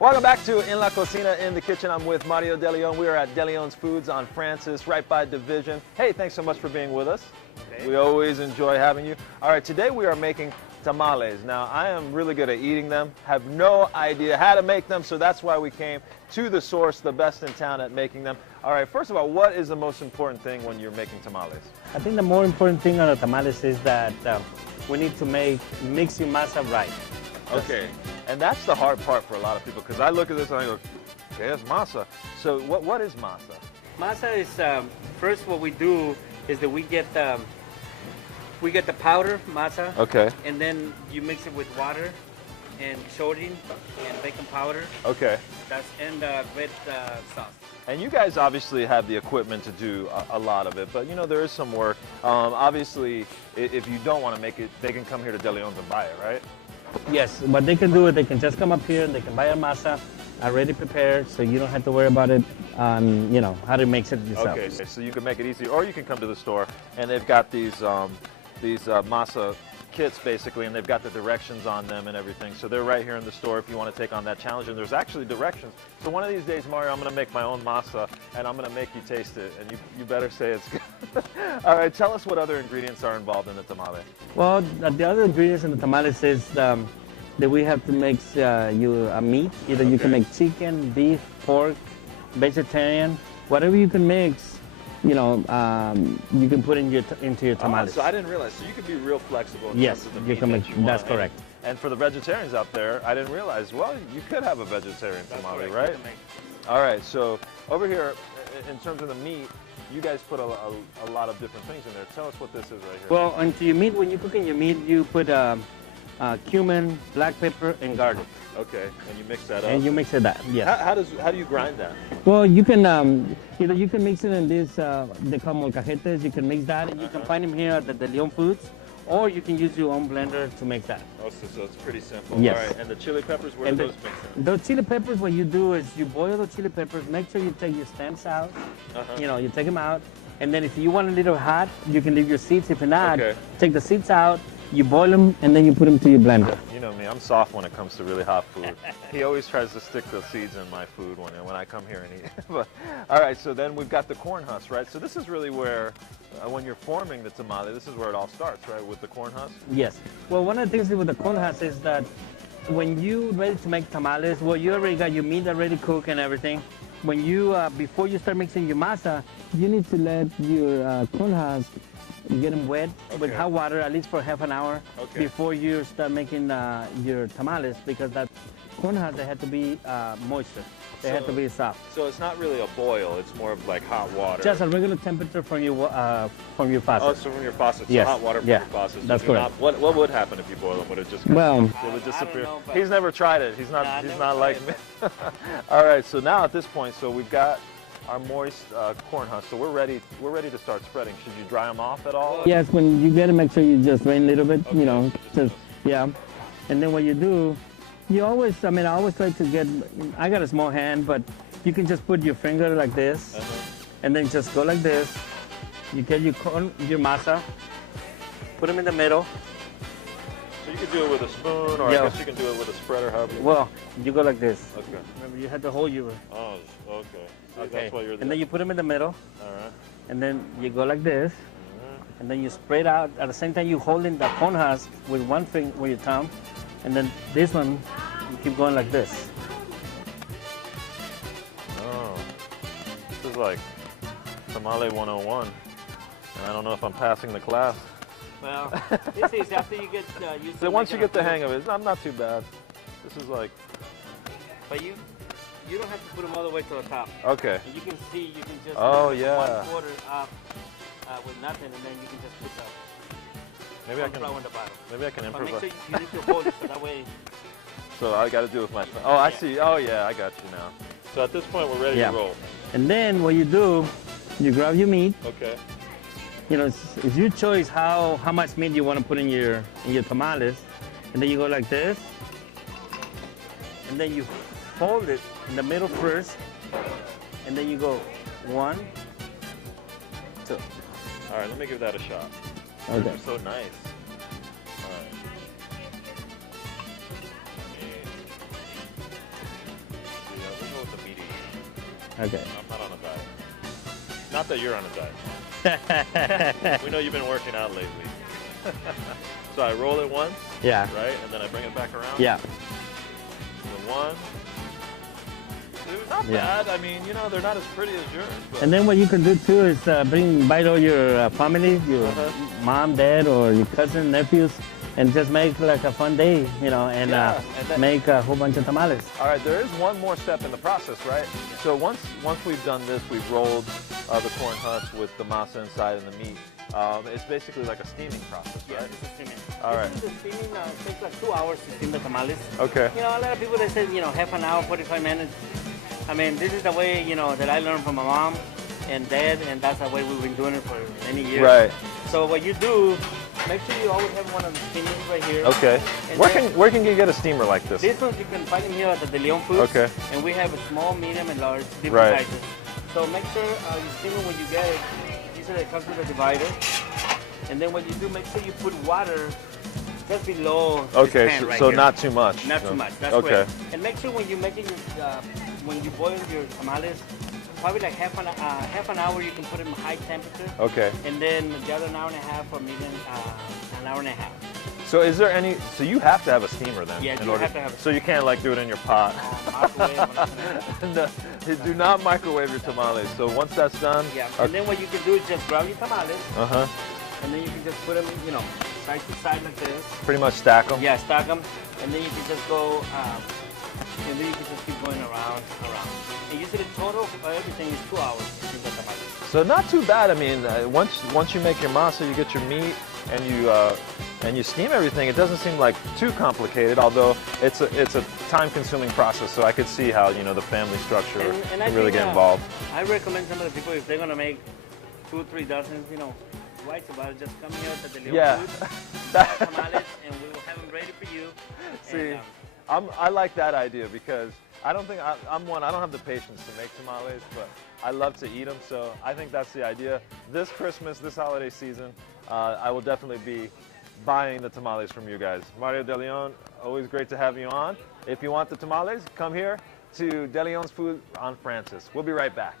Welcome back to In La Cocina, in the kitchen. I'm with Mario De Leon. We are at De Leon's Foods on Francis, right by Division. Hey, thanks so much for being with us. Okay. We always enjoy having you. All right, today we are making tamales. Now, I am really good at eating them, have no idea how to make them, so that's why we came to the source, the best in town at making them. All right, first of all, what is the most important thing when you're making tamales? I think the more important thing on the tamales is that we need to mix your masa right. Okay, and that's the hard part for a lot of people, because I look at this and I go, okay, it's masa. So what is masa? Masa is, first what we do is that we get the powder masa. Okay. And then you mix it with water and sodium and baking powder. Okay. And red sauce. And you guys obviously have the equipment to do a lot of it, but you know, there is some work. Obviously, if you don't want to make it, they can come here to De Leon's and buy it, right? Yes, what they can do is they can just come up here and they can buy a masa already prepared, so you don't have to worry about it, you know, how to make it yourself. Okay, so you can make it easy, or you can come to the store and they've got these masa kits basically, and they've got the directions on them and everything. So they're right here in the store if you want to take on that challenge, and there's actually directions. So one of these days, Mario, I'm going to make my own masa and I'm going to make you taste it, and you better say it's good. All right, tell us what other ingredients are involved in the tamale. Well, the other ingredients in the tamales is that we have to mix you a meat. Either you can make chicken, beef, pork, vegetarian, whatever you can mix. You know, you can put into your tamales. So I didn't realize. So you can be real flexible. In yes, terms of the you can make. That's correct. And for the vegetarians out there, I didn't realize. Well, you could have a vegetarian tamale, right? All right. So over here, in terms of the meat, you guys put a lot of different things in there. Tell us what this is right here. Well, into your meat, when you're cooking your meat, you put cumin, black pepper, and garlic. Okay, and you mix that up. And you mix it that, yes. How do you grind that? Well, you can either you can mix it in this they call molcajetes. You can mix that, and you can find them here at the De Leon Foods, or you can use your own blender to make that. Oh, so it's pretty simple. Yes. All right, and the chili peppers, where do those mix in? The chili peppers, what you do is you boil the chili peppers. Make sure you take your stems out. You know, you take them out, and then if you want a little hot, you can leave your seeds. If not, take the seeds out. You boil them, and then you put them to your blender. You know me, I'm soft when it comes to really hot food. He always tries to stick the seeds in my food when I come here and eat. But, all right, so then we've got the corn husk, right? So this is really where, when you're forming the tamale, this is where it all starts, right, with the corn husk? Yes. Well, one of the things with the corn husk is that when you're ready to make tamales, well, you already got your meat already cooked and everything. When you, before you start mixing your masa, you need to let your corn husk get them wet with hot water at least for half an hour before you start making your tamales, because that corn husk, they have to be moisture. They have to be soft. So it's not really a boil, it's more of like hot water. Just a regular temperature from your faucet. Oh, so from your faucet, so yes. hot water from your faucet. So that's correct. What would happen if you boil them? Would it just will it disappear? Know, he's never tried it. He's not like me. All right, so now at this point, so we've got our moist corn husk, so we're ready to start spreading. Should you dry them off at all? Yes, when you get them, make sure you just rain a little bit, you know, yeah. And then what you do, you always, I always try to get, I got a small hand, but you can just put your finger like this, and then just go like this. You get your your masa, put them in the middle. So you can do it with a spoon, or I guess you can do it with a spreader, however you want. Well, you go like this. Okay. Remember, you have to hold your... Oh, okay. So that's why you're there. And then you put them in the middle. All right. And then you go like this. And then you spread out. At the same time, you holding the corn husk with one finger, with your thumb. And then this one, you keep going like this. Oh. This is like Tamale 101. And I don't know if I'm passing the class. Well, this is after you get used to it. So once you get the hang of it, I'm not too bad. This is like... But you don't have to put them all the way to the top. Okay. And you can see, you can just one quarter up with nothing, and then you can just put the maybe I can flour in the bottom. Maybe I can improvise. But make sure you need to hold it so that way. So I got to do it with my phone. Oh, I see. Oh yeah, I got you now. So at this point, we're ready to roll. And then what you do, you grab your meat. Okay. You know, it's your choice how much meat you want to put in your tamales, and then you go like this, and then you fold it in the middle first, and then you go 1, 2. All right, let me give that a shot. Okay. They're so nice. All right. Okay. I'm not on a diet. Not that you're on a diet. We know you've been working out lately. So I roll it once, Yeah. right? And then I bring it back around? Yeah. The one. Dude, not Yeah. bad. I mean, you know, they're not as pretty as yours. But... And then what you can do too is invite all your family, your mom, dad, or your cousin, nephews, and just make like a fun day, you know, and make a whole bunch of tamales. All right, there is one more step in the process, right? So once we've done this, we've rolled the corn husks with the masa inside and the meat. It's basically like a steaming process, right? Yeah, it's a steaming. All right. This is the steaming. It takes like 2 hours to steam the tamales. Okay. You know, a lot of people, they say, you know, half an hour, 45 minutes. I mean, this is the way, you know, that I learned from my mom and dad, and that's the way we've been doing it for many years. Right. So what you do, make sure you always have one of the steamers right here. Okay. Where can you get a steamer like this? This one you can find them here at the De Leon Foods. Okay. And we have a small, medium, and large, different Right. sizes. So make sure you steam it when you get it. Usually it comes with a divider. And then what you do, make sure you put water just below this pan right so here. not too much. Not too much. That's okay. great. And make sure when you're making when you boil your tamales, probably like half an hour you can put them in high temperature. Okay. And then the other an hour and a half, or maybe an hour and a half. So is there any? So you have to have a steamer then? Yeah, in you order, have to have a So you can't like do it in your pot. No, do not microwave your tamales. So once that's done. Yeah. And then what you can do is just grab your tamales. Uh-huh. And then you can just put them, you know, side to side like this. Pretty much stack them. Yeah, stack them. And then you can just go, and then you can just keep going around. And usually the total for everything is 2 hours to do the tamales. So not too bad. I mean, once you make your masa, you get your meat, and you steam everything. It doesn't seem like too complicated, although it's a time-consuming process. So I could see how, you know, the family structure and can really get involved. I recommend some of the people, if they're gonna make 2 or 3 dozen, you know, whites about it, just come here to the Leon Foods, buy tamales, and we will have them ready for you. See, and, I like that idea because I don't think I don't have the patience to make tamales, but I love to eat them. So I think that's the idea. This Christmas, this holiday season, I will definitely be buying the tamales from you guys. Mario De Leon, always great to have you on. If you want the tamales, come here to De Leon's Food on Francis. We'll be right back.